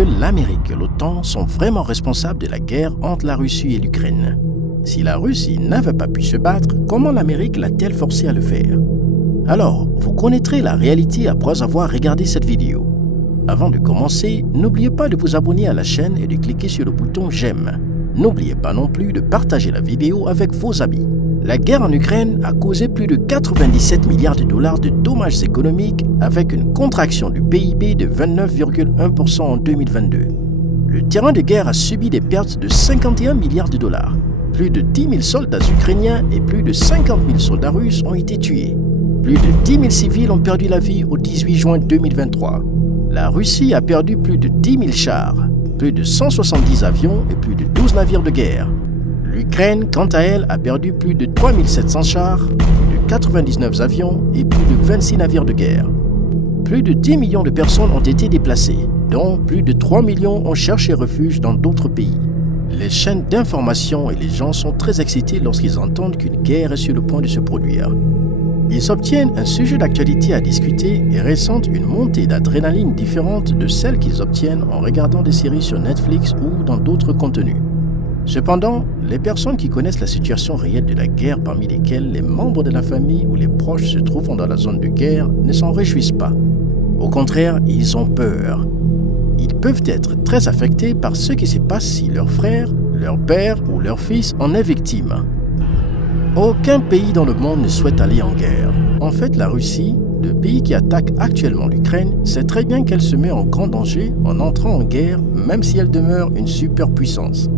que l'Amérique et l'OTAN sont vraiment responsables de la guerre entre la Russie et l'Ukraine. Si la Russie n'avait pas pu se battre, comment l'Amérique l'a-t-elle forcé à le faire? Alors, vous connaîtrez la réalité après avoir regardé cette vidéo. Avant de commencer, n'oubliez pas de vous abonner à la chaîne et de cliquer sur le bouton j'aime. N'oubliez pas non plus de partager la vidéo avec vos amis. La guerre en Ukraine a causé plus de 97 milliards de dollars de dommages économiques avec une contraction du PIB de 29,1% en 2022. Le terrain de guerre a subi des pertes de 51 milliards de dollars. Plus de 10 000 soldats ukrainiens et plus de 50 000 soldats russes ont été tués. Plus de 10 000 civils ont perdu la vie au 18 juin 2023. La Russie a perdu plus de 10 000 chars, plus de 170 avions et plus de 12 navires de guerre. L'Ukraine, quant à elle, a perdu plus de 3 700 chars, plus de 99 avions et plus de 26 navires de guerre. Plus de 10 millions de personnes ont été déplacées, dont plus de 3 millions ont cherché refuge dans d'autres pays. Les chaînes d'information et les gens sont très excités lorsqu'ils entendent qu'une guerre est sur le point de se produire. Ils obtiennent un sujet d'actualité à discuter et ressentent une montée d'adrénaline différente de celle qu'ils obtiennent en regardant des séries sur Netflix ou dans d'autres contenus. Cependant, les personnes qui connaissent la situation réelle de la guerre, parmi lesquelles les membres de la famille ou les proches se trouvent dans la zone de guerre, ne s'en réjouissent pas. Au contraire, ils ont peur. Ils peuvent être très affectés par ce qui se passe si leur frère, leur père ou leur fils en est victime. Aucun pays dans le monde ne souhaite aller en guerre. En fait, la Russie, le pays qui attaque actuellement l'Ukraine, sait très bien qu'elle se met en grand danger en entrant en guerre, même si elle demeure une superpuissance.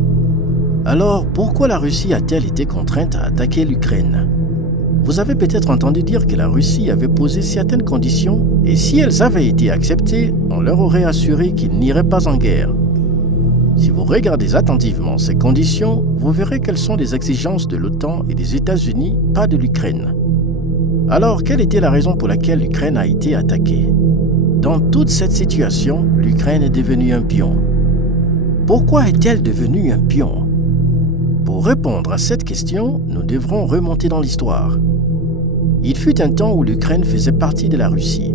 Alors, pourquoi la Russie a-t-elle été contrainte à attaquer l'Ukraine? Vous avez peut-être entendu dire que la Russie avait posé certaines conditions et si elles avaient été acceptées, on leur aurait assuré qu'ils n'iraient pas en guerre. Si vous regardez attentivement ces conditions, vous verrez qu'elles sont des exigences de l'OTAN et des États-Unis, pas de l'Ukraine. Alors, quelle était la raison pour laquelle l'Ukraine a été attaquée? Dans toute cette situation, l'Ukraine est devenue un pion. Pourquoi est-elle devenue un pion? Pour répondre à cette question, nous devrons remonter dans l'histoire. Il fut un temps où l'Ukraine faisait partie de la Russie.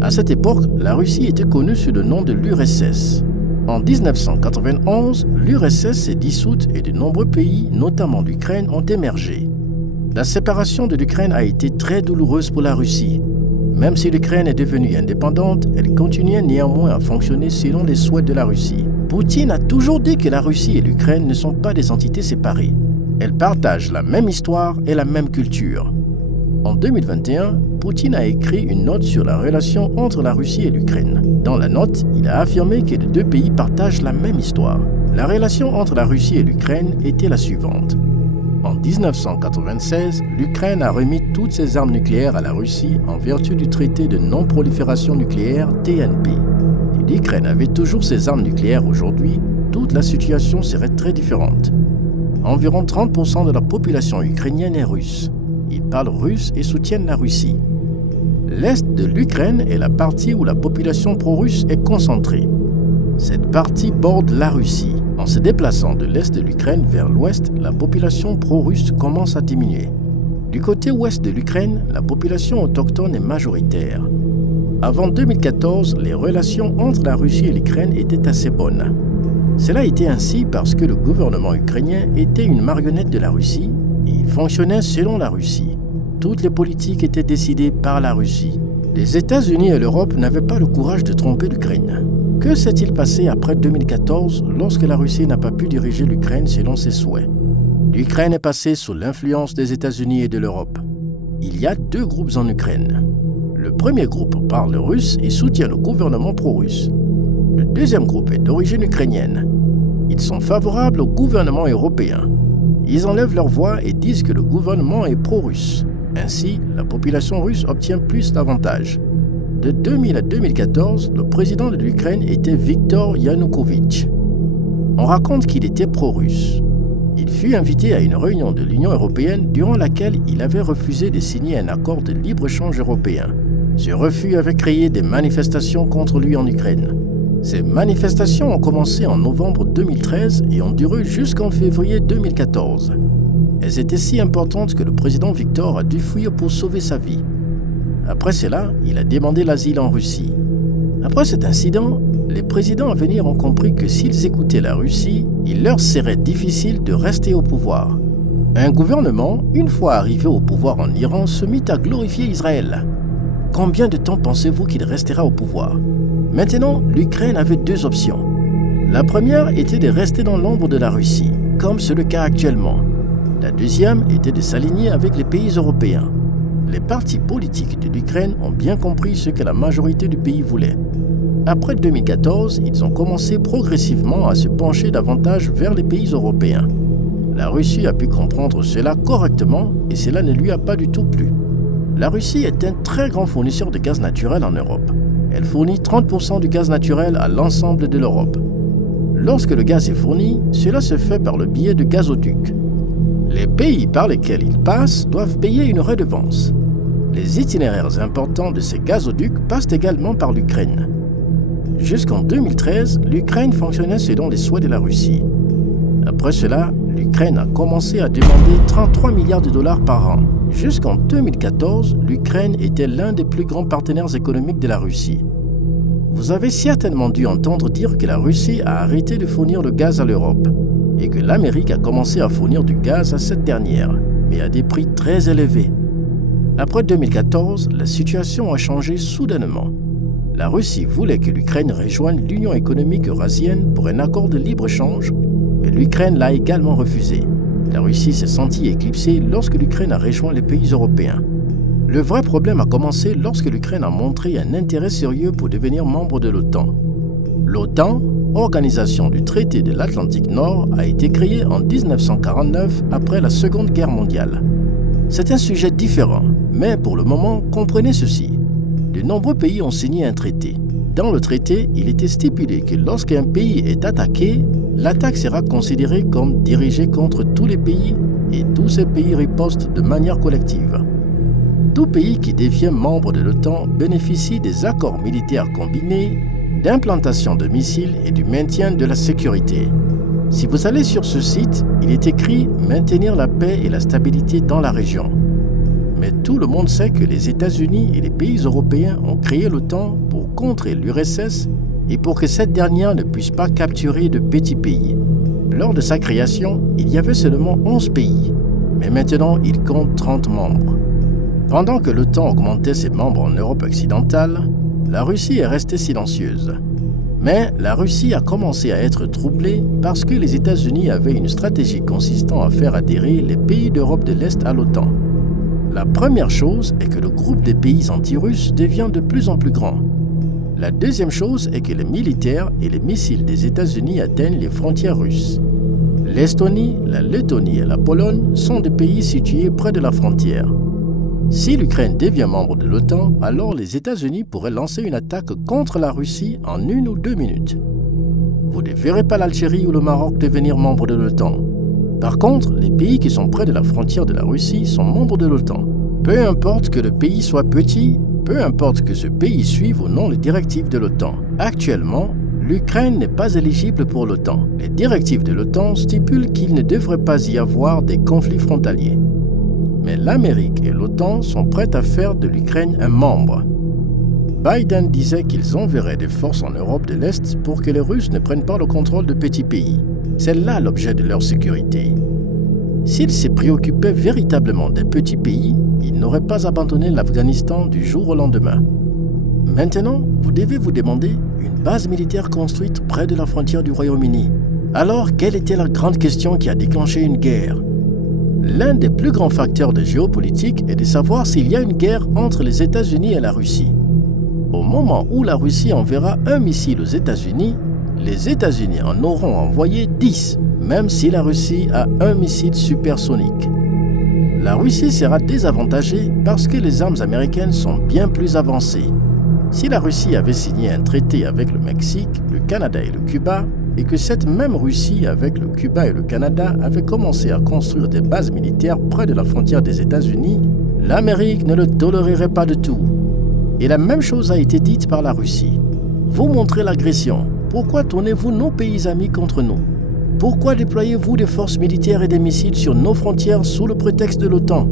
À cette époque, la Russie était connue sous le nom de l'URSS. En 1991, l'URSS s'est dissoute et de nombreux pays, notamment l'Ukraine, ont émergé. La séparation de l'Ukraine a été très douloureuse pour la Russie. Même si l'Ukraine est devenue indépendante, elle continuait néanmoins à fonctionner selon les souhaits de la Russie. Poutine a toujours dit que la Russie et l'Ukraine ne sont pas des entités séparées. Elles partagent la même histoire et la même culture. En 2021, Poutine a écrit une note sur la relation entre la Russie et l'Ukraine. Dans la note, il a affirmé que les deux pays partagent la même histoire. La relation entre la Russie et l'Ukraine était la suivante. En 1996, l'Ukraine a remis toutes ses armes nucléaires à la Russie en vertu du traité de non-prolifération nucléaire TNP. Si l'Ukraine avait toujours ses armes nucléaires aujourd'hui, toute la situation serait très différente. Environ 30% de la population ukrainienne est russe. Ils parlent russe et soutiennent la Russie. L'est de l'Ukraine est la partie où la population pro-russe est concentrée. Cette partie borde la Russie. En se déplaçant de l'est de l'Ukraine vers l'ouest, la population pro-russe commence à diminuer. Du côté ouest de l'Ukraine, la population autochtone est majoritaire. Avant 2014, les relations entre la Russie et l'Ukraine étaient assez bonnes. Cela était ainsi parce que le gouvernement ukrainien était une marionnette de la Russie et il fonctionnait selon la Russie. Toutes les politiques étaient décidées par la Russie. Les États-Unis et l'Europe n'avaient pas le courage de tromper l'Ukraine. Que s'est-il passé après 2014 lorsque la Russie n'a pas pu diriger l'Ukraine selon ses souhaits? L'Ukraine est passée sous l'influence des États-Unis et de l'Europe. Il y a deux groupes en Ukraine. Le premier groupe parle russe et soutient le gouvernement pro-russe. Le deuxième groupe est d'origine ukrainienne. Ils sont favorables au gouvernement européen. Ils enlèvent leur voix et disent que le gouvernement est pro-russe. Ainsi, la population russe obtient plus d'avantages. De 2000 à 2014, le président de l'Ukraine était Viktor Yanukovych. On raconte qu'il était pro-russe. Il fut invité à une réunion de l'Union européenne durant laquelle il avait refusé de signer un accord de libre-échange européen. Ce refus avait créé des manifestations contre lui en Ukraine. Ces manifestations ont commencé en novembre 2013 et ont duré jusqu'en février 2014. Elles étaient si importantes que le président Viktor a dû fuir pour sauver sa vie. Après cela, il a demandé l'asile en Russie. Après cet incident, les présidents à venir ont compris que s'ils écoutaient la Russie, il leur serait difficile de rester au pouvoir. Un gouvernement, une fois arrivé au pouvoir en Iran, se mit à glorifier Israël. Combien de temps pensez-vous qu'il restera au pouvoir? Maintenant, l'Ukraine avait deux options. La première était de rester dans l'ombre de la Russie, comme c'est le cas actuellement. La deuxième était de s'aligner avec les pays européens. Les partis politiques de l'Ukraine ont bien compris ce que la majorité du pays voulait. Après 2014, ils ont commencé progressivement à se pencher davantage vers les pays européens. La Russie a pu comprendre cela correctement et cela ne lui a pas du tout plu. La Russie est un très grand fournisseur de gaz naturel en Europe. Elle fournit 30% du gaz naturel à l'ensemble de l'Europe. Lorsque le gaz est fourni, cela se fait par le biais de gazoducs. Les pays par lesquels il passe doivent payer une redevance. Les itinéraires importants de ces gazoducs passent également par l'Ukraine. Jusqu'en 2013, l'Ukraine fonctionnait selon les souhaits de la Russie. Après cela, l'Ukraine a commencé à demander 33 milliards de dollars par an. Jusqu'en 2014, l'Ukraine était l'un des plus grands partenaires économiques de la Russie. Vous avez certainement dû entendre dire que la Russie a arrêté de fournir le gaz à l'Europe et que l'Amérique a commencé à fournir du gaz à cette dernière, mais à des prix très élevés. Après 2014, la situation a changé soudainement. La Russie voulait que l'Ukraine rejoigne l'Union économique eurasienne pour un accord de libre-échange, mais l'Ukraine l'a également refusé. La Russie s'est sentie éclipsée lorsque l'Ukraine a rejoint les pays européens. Le vrai problème a commencé lorsque l'Ukraine a montré un intérêt sérieux pour devenir membre de l'OTAN. L'OTAN, organisation du traité de l'Atlantique Nord, a été créée en 1949 après la Seconde Guerre mondiale. C'est un sujet différent, mais pour le moment, comprenez ceci. De nombreux pays ont signé un traité. Dans le traité, il était stipulé que lorsqu'un pays est attaqué, l'attaque sera considérée comme dirigée contre tous les pays et tous ces pays ripostent de manière collective. Tout pays qui devient membre de l'OTAN bénéficie des accords militaires combinés, d'implantation de missiles et du maintien de la sécurité. Si vous allez sur ce site, il est écrit « Maintenir la paix et la stabilité dans la région ». Mais tout le monde sait que les États-Unis et les pays européens ont créé l'OTAN pour contrer l'URSS et pour que cette dernière ne puisse pas capturer de petits pays. Lors de sa création, il y avait seulement 11 pays, mais maintenant il compte 30 membres. Pendant que l'OTAN augmentait ses membres en Europe occidentale, la Russie est restée silencieuse. Mais la Russie a commencé à être troublée parce que les États-Unis avaient une stratégie consistant à faire adhérer les pays d'Europe de l'Est à l'OTAN. La première chose est que le groupe des pays anti-russes devient de plus en plus grand. La deuxième chose est que les militaires et les missiles des États-Unis atteignent les frontières russes. L'Estonie, la Lettonie et la Pologne sont des pays situés près de la frontière. Si l'Ukraine devient membre de l'OTAN, alors les États-Unis pourraient lancer une attaque contre la Russie en 1 ou 2 minutes. Vous ne verrez pas l'Algérie ou le Maroc devenir membres de l'OTAN. Par contre, les pays qui sont près de la frontière de la Russie sont membres de l'OTAN. Peu importe que le pays soit petit, peu importe que ce pays suive ou non les directives de l'OTAN. Actuellement, l'Ukraine n'est pas éligible pour l'OTAN. Les directives de l'OTAN stipulent qu'il ne devrait pas y avoir des conflits frontaliers. Mais l'Amérique et l'OTAN sont prêtes à faire de l'Ukraine un membre. Biden disait qu'ils enverraient des forces en Europe de l'Est pour que les Russes ne prennent pas le contrôle de petits pays. C'est là l'objet de leur sécurité. S'ils se préoccupaient véritablement des petits pays, ils n'auraient pas abandonné l'Afghanistan du jour au lendemain. Maintenant, vous devez vous demander une base militaire construite près de la frontière du Royaume-Uni. Alors, quelle était la grande question qui a déclenché une guerre ? L'un des plus grands facteurs de géopolitique est de savoir s'il y a une guerre entre les États-Unis et la Russie. Au moment où la Russie enverra un missile aux États-Unis, les États-Unis en auront envoyé 10, même si la Russie a un missile supersonique. La Russie sera désavantagée parce que les armes américaines sont bien plus avancées. Si la Russie avait signé un traité avec le Mexique, le Canada et le Cuba, et que cette même Russie, avec le Cuba et le Canada, avait commencé à construire des bases militaires près de la frontière des États-Unis, l'Amérique ne le tolérerait pas de tout. Et la même chose a été dite par la Russie. Vous montrez l'agression. Pourquoi tournez-vous nos pays amis contre nous? Pourquoi déployez-vous des forces militaires et des missiles sur nos frontières sous le prétexte de l'OTAN?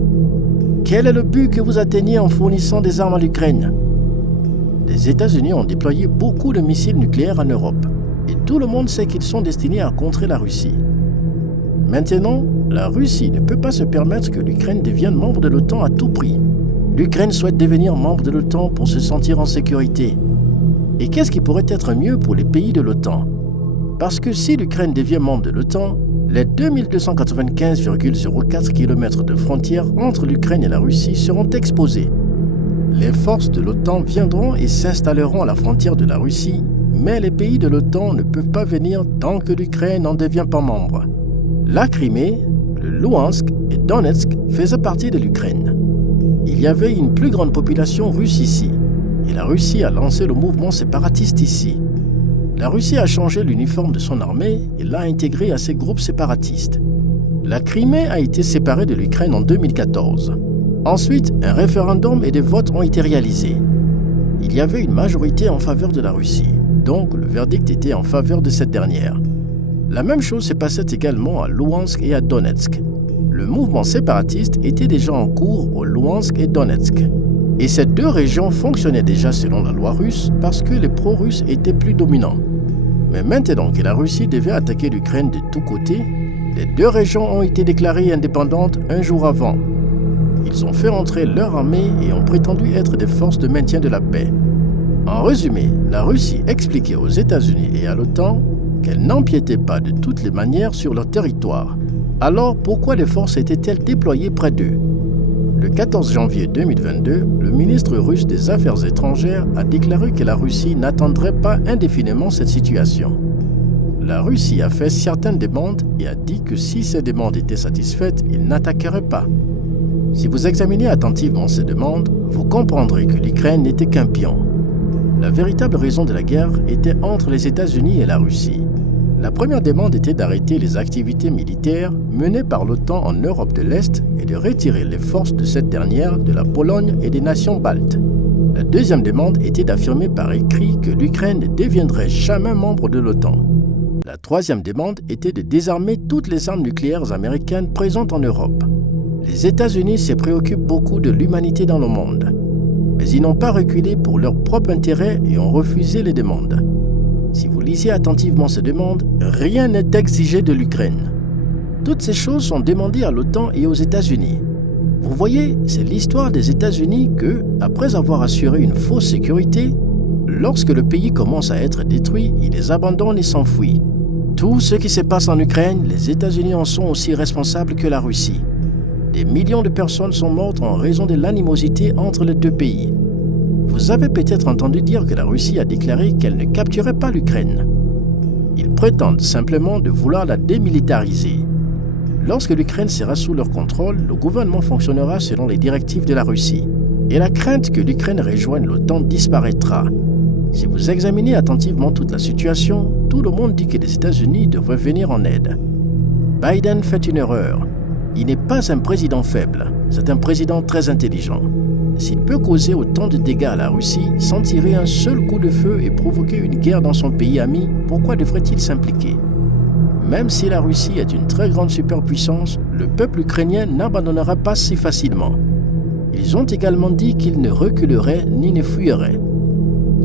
Quel est le but que vous atteignez en fournissant des armes à l'Ukraine? les États-Unis ont déployé beaucoup de missiles nucléaires en Europe et tout le monde sait qu'ils sont destinés à contrer la Russie. Maintenant, la Russie ne peut pas se permettre que l'Ukraine devienne membre de l'OTAN à tout prix. L'Ukraine souhaite devenir membre de l'OTAN pour se sentir en sécurité. Et qu'est-ce qui pourrait être mieux pour les pays de l'OTAN? Parce que si l'Ukraine devient membre de l'OTAN, les 2295,04 km de frontières entre l'Ukraine et la Russie seront exposés. Les forces de l'OTAN viendront et s'installeront à la frontière de la Russie, mais les pays de l'OTAN ne peuvent pas venir tant que l'Ukraine n'en devient pas membre. La Crimée, le Louhansk et Donetsk faisaient partie de l'Ukraine. Il y avait une plus grande population russe ici, et la Russie a lancé le mouvement séparatiste ici. La Russie a changé l'uniforme de son armée et l'a intégré à ses groupes séparatistes. La Crimée a été séparée de l'Ukraine en 2014. Ensuite, un référendum et des votes ont été réalisés. Il y avait une majorité en faveur de la Russie, donc le verdict était en faveur de cette dernière. La même chose se passait également à Louhansk et à Donetsk. Le mouvement séparatiste était déjà en cours au Louhansk et Donetsk. Et ces deux régions fonctionnaient déjà selon la loi russe parce que les pro-russes étaient plus dominants. Mais maintenant que la Russie devait attaquer l'Ukraine de tous côtés, les deux régions ont été déclarées indépendantes un jour avant. Ils ont fait entrer leur armée et ont prétendu être des forces de maintien de la paix. En résumé, la Russie expliquait aux États-Unis et à l'OTAN qu'elle n'empiétait pas de toutes les manières sur leur territoire. Alors pourquoi les forces étaient-elles déployées près d'eux? Le 14 janvier 2022, le ministre russe des Affaires étrangères a déclaré que la Russie n'attendrait pas indéfiniment cette situation. La Russie a fait certaines demandes et a dit que si ces demandes étaient satisfaites, il n'attaquerait pas. Si vous examinez attentivement ces demandes, vous comprendrez que l'Ukraine n'était qu'un pion. La véritable raison de la guerre était entre les États-Unis et la Russie. La première demande était d'arrêter les activités militaires menées par l'OTAN en Europe de l'Est et de retirer les forces de cette dernière de la Pologne et des nations baltes. La deuxième demande était d'affirmer par écrit que l'Ukraine ne deviendrait jamais membre de l'OTAN. La troisième demande était de désarmer toutes les armes nucléaires américaines présentes en Europe. Les États-Unis se préoccupent beaucoup de l'humanité dans le monde, mais ils n'ont pas reculé pour leur propre intérêt et ont refusé les demandes. Si vous lisez attentivement ces demandes, rien n'est exigé de l'Ukraine. Toutes ces choses sont demandées à l'OTAN et aux États-Unis. Vous voyez, c'est l'histoire des États-Unis que, après avoir assuré une fausse sécurité, lorsque le pays commence à être détruit, ils les abandonnent et s'enfuient. Tout ce qui se passe en Ukraine, les États-Unis en sont aussi responsables que la Russie. Des millions de personnes sont mortes en raison de l'animosité entre les deux pays. Vous avez peut-être entendu dire que la Russie a déclaré qu'elle ne capturait pas l'Ukraine. Ils prétendent simplement de vouloir la démilitariser. Lorsque l'Ukraine sera sous leur contrôle, le gouvernement fonctionnera selon les directives de la Russie. Et la crainte que l'Ukraine rejoigne l'OTAN disparaîtra. Si vous examinez attentivement toute la situation, tout le monde dit que les États-Unis devraient venir en aide. Biden fait une erreur. Il n'est pas un président faible, c'est un président très intelligent. S'il peut causer autant de dégâts à la Russie sans tirer un seul coup de feu et provoquer une guerre dans son pays ami, pourquoi devrait-il s'impliquer? Même si la Russie est une très grande superpuissance, le peuple ukrainien n'abandonnera pas si facilement. Ils ont également dit qu'ils ne reculeraient ni ne fuiraient.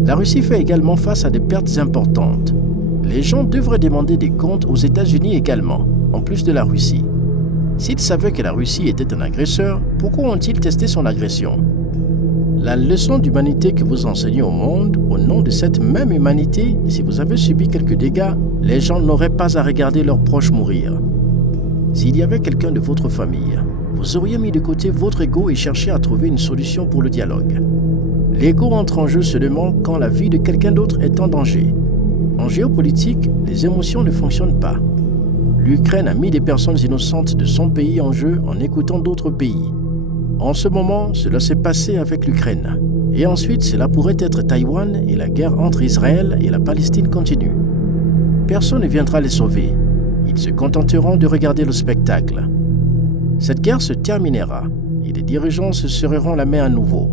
La Russie fait également face à des pertes importantes. Les gens devraient demander des comptes aux États-Unis également, en plus de la Russie. S'ils savaient que la Russie était un agresseur, pourquoi ont-ils testé son agression? La leçon d'humanité que vous enseignez au monde, au nom de cette même humanité, si vous avez subi quelques dégâts, les gens n'auraient pas à regarder leurs proches mourir. S'il y avait quelqu'un de votre famille, vous auriez mis de côté votre ego et cherché à trouver une solution pour le dialogue. L'ego entre en jeu seulement quand la vie de quelqu'un d'autre est en danger. En géopolitique, les émotions ne fonctionnent pas. L'Ukraine a mis des personnes innocentes de son pays en jeu en écoutant d'autres pays. En ce moment, cela s'est passé avec l'Ukraine. Et ensuite, cela pourrait être Taïwan et la guerre entre Israël et la Palestine continue. Personne ne viendra les sauver. Ils se contenteront de regarder le spectacle. Cette guerre se terminera et les dirigeants se serreront la main à nouveau.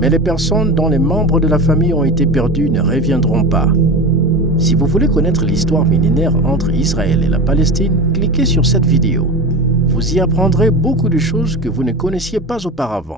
Mais les personnes dont les membres de la famille ont été perdus ne reviendront pas. Si vous voulez connaître l'histoire millénaire entre Israël et la Palestine, cliquez sur cette vidéo. Vous y apprendrez beaucoup de choses que vous ne connaissiez pas auparavant.